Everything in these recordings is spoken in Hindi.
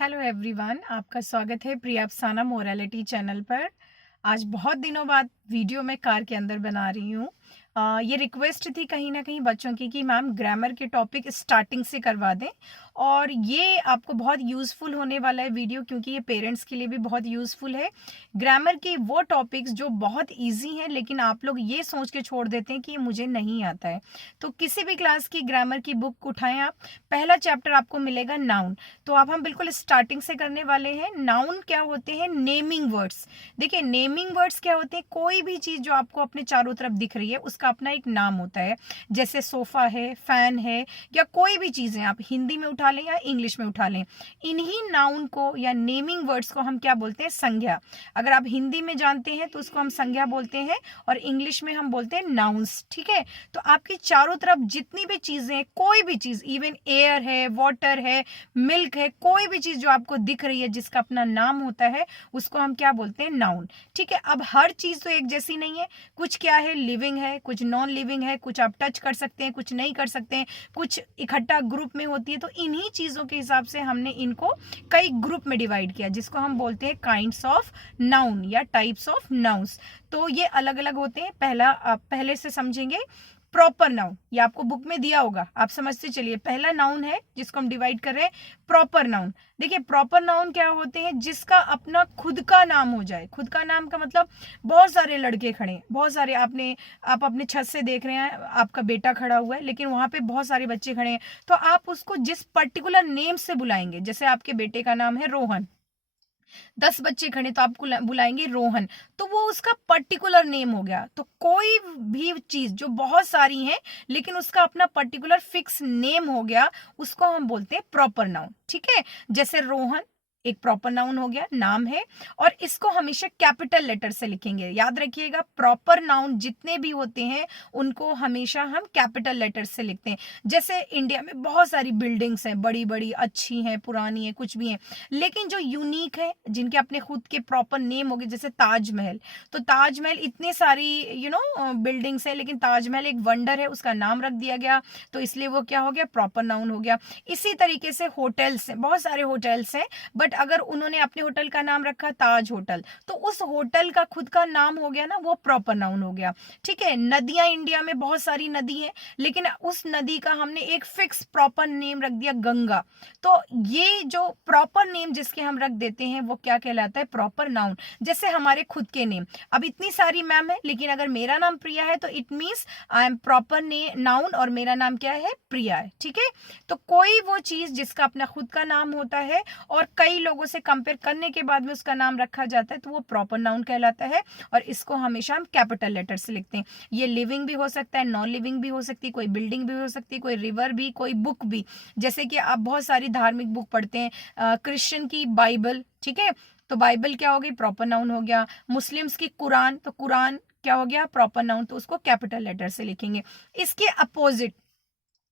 हेलो एवरीवन, आपका स्वागत है प्रिया अफसाना मोरालिटी चैनल पर। आज बहुत दिनों बाद वीडियो मैं कार के अंदर बना रही हूँ। ये रिक्वेस्ट थी कहीं ना कहीं बच्चों की कि मैम ग्रामर के टॉपिक स्टार्टिंग से करवा दें, और ये आपको बहुत यूज़फुल होने वाला है वीडियो, क्योंकि ये पेरेंट्स के लिए भी बहुत यूज़फुल है। ग्रामर के वो टॉपिक्स जो बहुत इजी हैं, लेकिन आप लोग ये सोच के छोड़ देते हैं कि ये मुझे नहीं आता है। तो किसी भी क्लास की ग्रामर की बुक उठाएं आप, पहला चैप्टर आपको मिलेगा नाउन। तो अब हम बिल्कुल स्टार्टिंग से करने वाले हैं। नाउन क्या होते हैं? Naming words. देखिए, नेमिंग वर्ड्स क्या होते हैं? कोई भी चीज जो आपको अपने चारों तरफ दिख रही है उसका अपना एक नाम होता है। जैसे सोफा है, फैन है, या कोई भी चीजें आप हिंदी में उठा लें या इंग्लिश में उठा लें, इन्हीं नाउन को या नेमिंग वर्ड्स को हम क्या बोलते हैं? संज्ञा। अगर आप हिंदी में जानते हैं तो उसको हम संज्ञा बोलते हैं, और इंग्लिश में हम बोलते हैं नाउन्स। ठीक है, तो आपकी चारों तरफ जितनी भी चीजें, कोई भी चीज, इवन एयर है, वाटर है, मिल्क है, कोई भी चीज जो आपको दिख रही है जिसका अपना नाम होता है, उसको हम क्या बोलते हैं? नाउन। ठीक है, अब हर चीज तो एक जैसी नहीं है। कुछ क्या है? लिविंग है, कुछ नॉन लिविंग है, कुछ आप टच कर सकते हैं, कुछ नहीं कर सकते हैं, कुछ इकट्ठा ग्रुप में होती है। तो इन्हीं चीजों के हिसाब से हमने इनको कई ग्रुप में डिवाइड किया, जिसको हम बोलते हैं काइंड्स ऑफ नाउन या टाइप्स ऑफ नाउन्स। तो ये अलग अलग होते हैं। पहला आप पहले से समझेंगे, प्रॉपर नाउन। ये आपको बुक में दिया होगा, आप समझते चलिए। पहला नाउन है जिसको हम डिवाइड कर रहे हैं, प्रॉपर नाउन। देखिए, प्रॉपर नाउन क्या होते हैं? जिसका अपना खुद का नाम हो जाए। खुद का नाम का मतलब, बहुत सारे लड़के खड़े हैं, बहुत सारे आप अपने छत से देख रहे हैं, आपका बेटा खड़ा हुआ है, लेकिन वहां पे बहुत सारे बच्चे खड़े हैं, तो आप उसको जिस पर्टिकुलर नेम से बुलाएंगे, जैसे आपके बेटे का नाम है रोहन, 10 बच्चे खड़े तो आपको बुलाएंगे रोहन, तो वो उसका पर्टिकुलर नेम हो गया। तो कोई भी चीज जो बहुत सारी है लेकिन उसका अपना पर्टिकुलर फिक्स नेम हो गया, उसको हम बोलते हैं प्रॉपर नाउन। ठीक है, जैसे रोहन एक प्रॉपर नाउन हो गया, नाम है, और इसको हमेशा कैपिटल लेटर से लिखेंगे। याद रखिएगा, प्रॉपर नाउन जितने भी होते हैं उनको हमेशा हम कैपिटल लेटर से लिखते हैं। जैसे इंडिया में बहुत सारी बिल्डिंग्स हैं, बड़ी बड़ी अच्छी हैं, पुरानी है, कुछ भी है, लेकिन जो यूनिक है, जिनके अपने खुद के प्रॉपर नेम हो गए, जैसे ताजमहल। तो ताजमहल, इतने सारी बिल्डिंग्स है, लेकिन ताजमहल एक वंडर है, उसका नाम रख दिया गया, तो इसलिए वो क्या हो गया? प्रॉपर नाउन हो गया। इसी तरीके से होटल्स हैं, बहुत सारे होटल्स हैं, बट अगर उन्होंने अपने होटल का नाम रखा ताज होटल, तो उस होटल का खुद का नाम हो गया ना, वो प्रॉपर नाउन हो गया। ठीक है, नदियां, इंडिया में बहुत सारी नदी है, लेकिन उस नदी का हमने एक फिक्स प्रॉपर नेम रख दिया, गंगा। तो ये जो प्रॉपर नेम जिसके हम रख देते हैं वो क्या कहलाता है? Proper noun. जैसे हमारे खुद के नेम, अब इतनी सारी मैम है, लेकिन अगर मेरा नाम प्रिया है तो it means I am proper noun, और मेरा नाम क्या है? प्रिया है। ठीक है, तो कोई वो चीज जिसका अपना खुद का नाम होता है और कई लोगों से कंपेयर करने के बाद में उसका नाम रखा जाता है, तो वो प्रॉपर नाउन कहलाता है, और इसको हमेशा हम कैपिटल लेटर से लिखते हैं। ये लिविंग भी हो सकता है, नॉन लिविंग भी हो सकती है, कोई बिल्डिंग भी हो सकती है, कोई रिवर भी, कोई बुक भी। जैसे कि आप बहुत सारी धार्मिक बुक पढ़ते हैं, क्रिश्चियन की बाइबल, ठीक है, तो बाइबल क्या हो गई? प्रॉपर नाउन हो गया। मुस्लिम्स की कुरान, तो कुरान क्या हो गया? प्रॉपर नाउन, तो उसको कैपिटल लेटर से लिखेंगे। इसके अपोजिट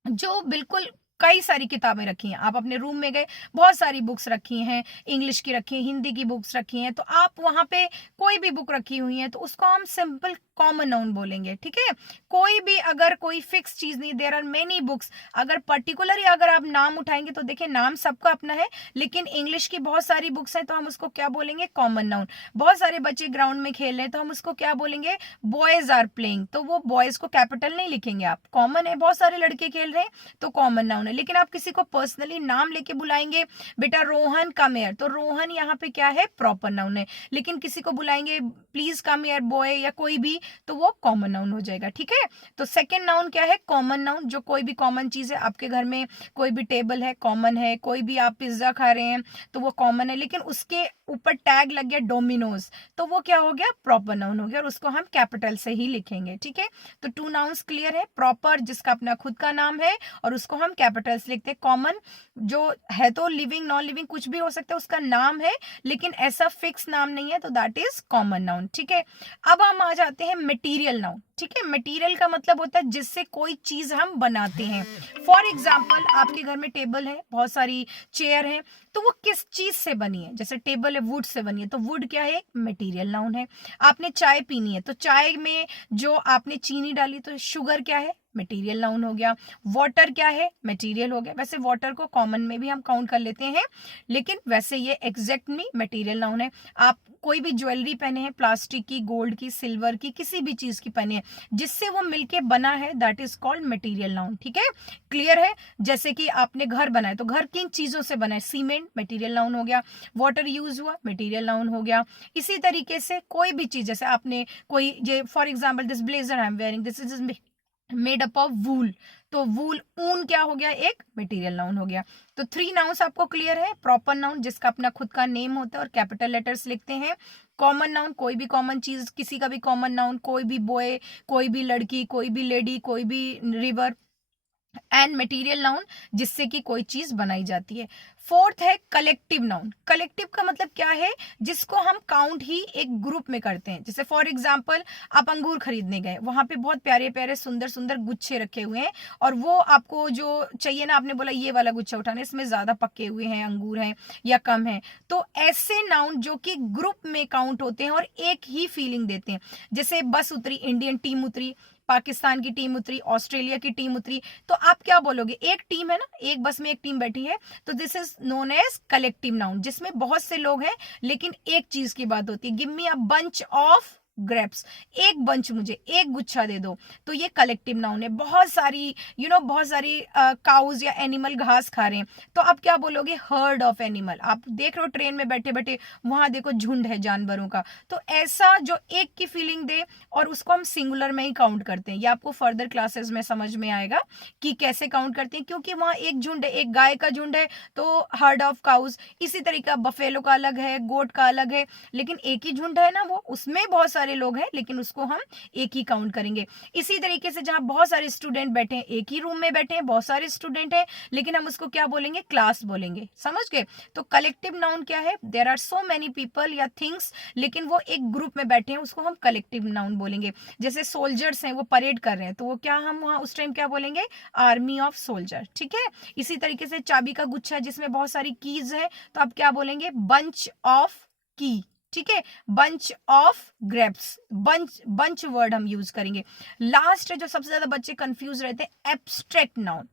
जो बिल्कुल, कई सारी किताबें रखी हैं, आप अपने रूम में गए, बहुत सारी बुक्स रखी हैं, इंग्लिश की रखी हैं, हिंदी की बुक्स रखी हैं, तो आप वहां पे कोई भी बुक रखी हुई है तो उसको हम सिंपल कॉमन नाउन बोलेंगे। ठीक है, कोई भी अगर कोई फिक्स चीज नहीं, देयर आर मेनी बुक्स, अगर पर्टिकुलरली अगर आप नाम उठाएंगे तो देखिए, नाम सबका अपना है, लेकिन इंग्लिश की बहुत सारी बुक्स हैं, तो हम उसको क्या बोलेंगे? Common noun. बहुत सारे बच्चे ग्राउंड में खेल रहे हैं, तो हम उसको क्या बोलेंगे? बॉयज आर प्लेइंग, तो वो बॉयज को कैपिटल नहीं लिखेंगे आप, कॉमन है, बहुत सारे लड़के खेल रहे हैं, तो कॉमन नाउन है। लेकिन आप किसी को पर्सनली नाम लेके बुलाएंगे, बेटा रोहन कम हियर, तो रोहन यहाँ पे क्या है? प्रॉपर नाउन है। लेकिन किसी को बुलाएंगे प्लीज कम हियर बॉय, या कोई भी, तो वो कॉमन नाउन हो जाएगा। ठीक है, तो सेकंड नाउन क्या है? Common noun. जो कोई भी कॉमन चीज है, आपके घर में कोई भी टेबल है, कॉमन है, कोई भी आप पिज्जा खा रहे हैं तो वो कॉमन है, लेकिन उसके ऊपर टैग लग गया डोमिनोज, तो वो क्या हो गया? प्रॉपर नाउन हो गया, और उसको हम कैपिटल से ही लिखेंगे। ठीक है, तो 2 नाउन्स क्लियर है। प्रॉपर जिसका अपना खुद का नाम है और उसको हम कैपिटल से लिखते हैं। कॉमन जो है तो लिविंग, नॉन लिविंग कुछ भी हो सकता है, उसका नाम है, लेकिन ऐसा फिक्स नाम नहीं है, तो दैट इज कॉमन नाउन। ठीक है, अब हम आ जाते हैं मटेरियल नाउन। ठीक है, मटेरियल का मतलब होता है जिससे कोई चीज हम बनाते हैं। फॉर एग्जाम्पल, आपके घर में टेबल है, बहुत सारी चेयर है, तो वो किस चीज से बनी है? जैसे टेबल है, वुड से बनी है, तो वुड क्या है? मटेरियल नाउन है। आपने चाय पीनी है, तो चाय में जो आपने चीनी डाली, तो शुगर क्या है? मटेरियल नाउन हो गया। वाटर क्या है, मटेरियल हो गया। वैसे वाटर को कॉमन में भी हम काउंट कर लेते हैं, लेकिन वैसे ये एग्जैक्ट में मटेरियल नाउन है। आप कोई भी ज्वेलरी पहने हैं, प्लास्टिक की, गोल्ड की, सिल्वर की, किसी भी चीज की पहने हैं, जिससे वो मिलके बना है, that is called material noun. ठीक है, क्लियर है। जैसे कि आपने घर बनाया तो घर किन चीजों से बना है, सीमेंट, मटेरियल नाउन हो गया। वाटर यूज हुआ, मटेरियल नाउन हो गया। इसी तरीके से कोई भी चीज, जैसे आपने कोई, ये for example this blazer I am wearing, this is made up of wool, तो वूल, ऊन क्या हो गया, एक मटेरियल नाउन हो गया। तो 3 नाउन्स आपको क्लियर है। प्रॉपर नाउन जिसका अपना खुद का नेम होता है और कैपिटल लेटर्स लिखते हैं। कॉमन नाउन कोई भी कॉमन चीज, किसी का भी कॉमन नाउन, कोई भी बॉय, कोई भी लड़की, कोई भी लेडी, कोई भी रिवर। एंड मटेरियल नाउन जिससे कि कोई चीज बनाई जाती है। फोर्थ है कलेक्टिव नाउन। कलेक्टिव का मतलब क्या है, जिसको हम काउंट ही एक ग्रुप में करते हैं। जैसे फॉर एग्जांपल आप अंगूर खरीदने गए, वहां पे बहुत प्यारे प्यारे सुंदर सुंदर गुच्छे रखे हुए हैं, और वो आपको जो चाहिए ना, आपने बोला ये वाला गुच्छा उठाना, इसमें ज्यादा पके हुए हैं अंगूर हैं या कम है। तो ऐसे नाउन जो कि ग्रुप में काउंट होते हैं और एक ही फीलिंग देते हैं। जैसे बस उतरी, इंडियन टीम उतरी, पाकिस्तान की टीम उतरी, ऑस्ट्रेलिया की टीम उतरी, तो आप क्या बोलोगे, एक टीम है ना, एक बस में एक टीम बैठी है, तो this is known as collective noun, जिसमें बहुत से लोग हैं लेकिन एक चीज की बात होती है। Give me a bunch of grapes, एक बंच, मुझे एक गुच्छा दे दो, तो ये कलेक्टिव नाउन है। बहुत सारी बहुत सारी काउज या एनिमल घास खा रहे हैं, तो आप क्या बोलोगे, हर्ड ऑफ एनिमल। आप देख रहे हो ट्रेन में बैठे बैठे, वहां देखो झुंड है जानवरों का। तो ऐसा जो एक की फीलिंग दे, और उसको हम सिंगुलर में ही काउंट करते हैं। ये आपको फर्दर क्लासेस में समझ में आएगा कि कैसे काउंट करते हैं, क्योंकि वहां एक झुंड है, एक गाय का झुंड है, तो हर्ड ऑफ काउज। इसी तरीके बफेलो का अलग है, गोट का अलग है, लेकिन एक ही झुंड है ना, वो उसमें बहुत सारे लोग हैं, लेकिन उसको हम एक ही काउंट करेंगे। इसी तरीके से जहां बहुत सारे स्टूडेंट बैठे हैं, एक ही रूम में बैठे हैं, बहुत सारे स्टूडेंट हैं, लेकिन हम उसको क्या बोलेंगे, क्लास बोलेंगे। समझ गए। तो कलेक्टिव नाउन क्या है, there are so many people या थिंग्स, लेकिन वो एक ग्रुप में बैठे हैं, उसको हम कलेक्टिव नाउन बोलेंगे। जैसे सोल्जर्स हैं, वो परेड कर रहे हैं, तो वो क्या, हम वहां उस टाइम क्या बोलेंगे, आर्मी ऑफ सोल्जर। ठीक है। इसी तरीके से चाबी का गुच्छा जिसमें बहुत सारी कीज है, तो आप क्या बोलेंगे, बंच ऑफ की। ठीक है। Bunch of grapes, bunch, bunch word हम यूज करेंगे। लास्ट है जो सबसे ज्यादा बच्चे कंफ्यूज रहते हैं, एब्स्ट्रैक्ट नाउन।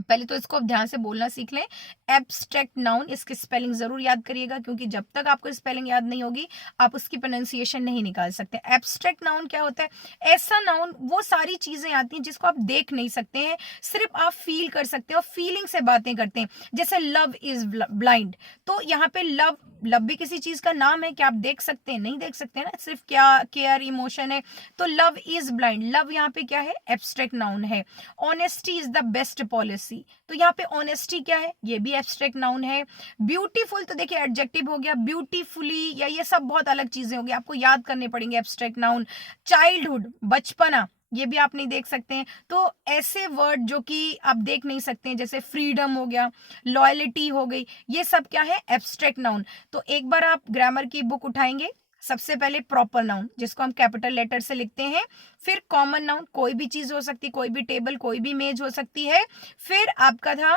पहले तो इसको ध्यान से बोलना सीख लें। एब्स्ट्रैक्ट नाउन, इसकी स्पेलिंग जरूर याद करिएगा, क्योंकि जब तक आपको स्पेलिंग याद नहीं होगी आप उसकी प्रोनाउंसिएशन नहीं निकाल सकते। एब्स्ट्रैक्ट नाउन क्या होता है, ऐसा नाउन, वो सारी चीजें आती हैं जिसको आप देख नहीं सकते हैं, सिर्फ आप फील कर सकते हैं और फीलिंग से बातें करते हैं। जैसे लव इज ब्लाइंड, तो यहाँ पे लव, लव भी किसी चीज का नाम है, क्या आप देख सकते हैं, नहीं देख सकते ना, सिर्फ क्या केयर इमोशन है। तो लव इज ब्लाइंड, लव यहाँ पे क्या है, एब्स्ट्रैक्ट नाउन है। Honesty is the best policy, तो यहाँ पे ऑनेस्टी क्या है, ये भी एब्स्ट्रैक्ट नाउन है। ब्यूटीफुल, तो देखिए एडजेक्टिव हो गया, ब्यूटीफुली या ये सब बहुत अलग चीजें होगी, आपको याद करने पड़ेंगे एब्स्ट्रैक्ट नाउन। चाइल्डहुड, बचपना, ये भी आप नहीं देख सकते हैं। तो ऐसे वर्ड जो कि आप देख नहीं सकते हैं, जैसे फ्रीडम हो गया, लॉयल्टी हो गई, ये सब क्या है, एब्स्ट्रैक्ट नाउन। तो एक बार आप ग्रामर की बुक उठाएंगे, सबसे पहले प्रॉपर नाउन जिसको हम कैपिटल लेटर से लिखते हैं, फिर कॉमन नाउन, कोई भी चीज हो सकती है, कोई भी टेबल, कोई भी मेज हो सकती है, फिर आपका था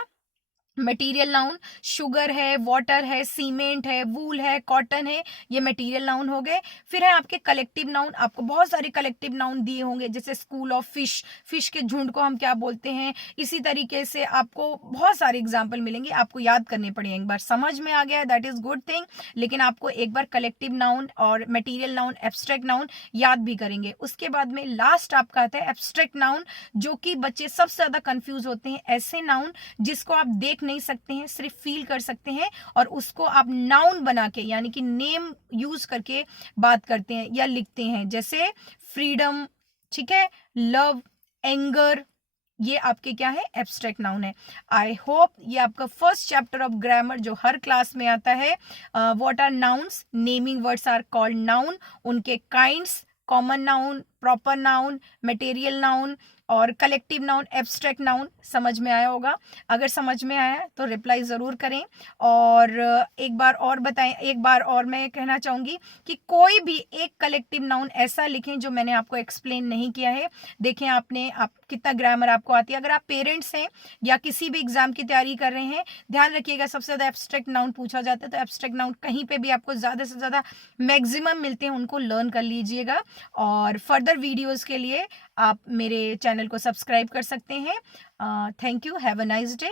मटेरियल नाउन, शुगर है, वाटर है, सीमेंट है, वूल है, कॉटन है, ये मटेरियल नाउन हो गए। फिर है आपके कलेक्टिव नाउन, आपको बहुत सारे कलेक्टिव नाउन दिए होंगे, जैसे स्कूल ऑफ फिश, फिश के झुंड को हम क्या बोलते हैं। इसी तरीके से आपको बहुत सारे एग्जाम्पल मिलेंगे, आपको याद करने पड़ेंगे। एक बार समझ में आ गया है, दैट इज गुड थिंग, लेकिन आपको एक बार कलेक्टिव नाउन और मटेरियल नाउन, एब्स्ट्रैक्ट नाउन याद भी करेंगे। उसके बाद में लास्ट आपका आता है एब्स्ट्रैक्ट नाउन, जो कि बच्चे सबसे ज्यादा कंफ्यूज होते हैं। ऐसे नाउन जिसको आप देख नहीं सकते हैं, सिर्फ फील कर सकते हैं, और उसको आप नाउन बना के, यानी कि नेम यूज करके बात करते हैं या लिखते हैं, जैसे फ्रीडम, ठीक है, लव, एंगर, ये आपके क्या है, एब्स्ट्रैक्ट नाउन है। आई होप ये आपका फर्स्ट चैप्टर ऑफ ग्रामर जो हर क्लास में आता है, what are nouns, naming words are called noun, उनके kinds, common noun, proper noun, material noun और कलेक्टिव नाउन, एब्स्ट्रैक्ट नाउन, समझ में आया होगा। अगर समझ में आया तो रिप्लाई जरूर करें, और एक बार और बताएं, एक बार और मैं कहना चाहूंगी कि कोई भी एक कलेक्टिव नाउन ऐसा लिखें जो मैंने आपको एक्सप्लेन नहीं किया है। देखें आपने, आप कितना ग्रामर आपको आती है। अगर आप पेरेंट्स हैं या किसी भी एग्जाम की तैयारी कर रहे हैं, ध्यान रखिएगा सबसे ज्यादा एब्स्ट्रैक्ट नाउन पूछा जाता है, तो एब्स्ट्रैक्ट नाउन कहीं पे भी आपको ज्यादा से ज्यादा मैक्सिमम मिलते हैं, उनको लर्न कर लीजिएगा। और फर्दर वीडियोज के लिए आप मेरे चैनल चैनल को सब्सक्राइब कर सकते हैं। Thank you, have a nice day.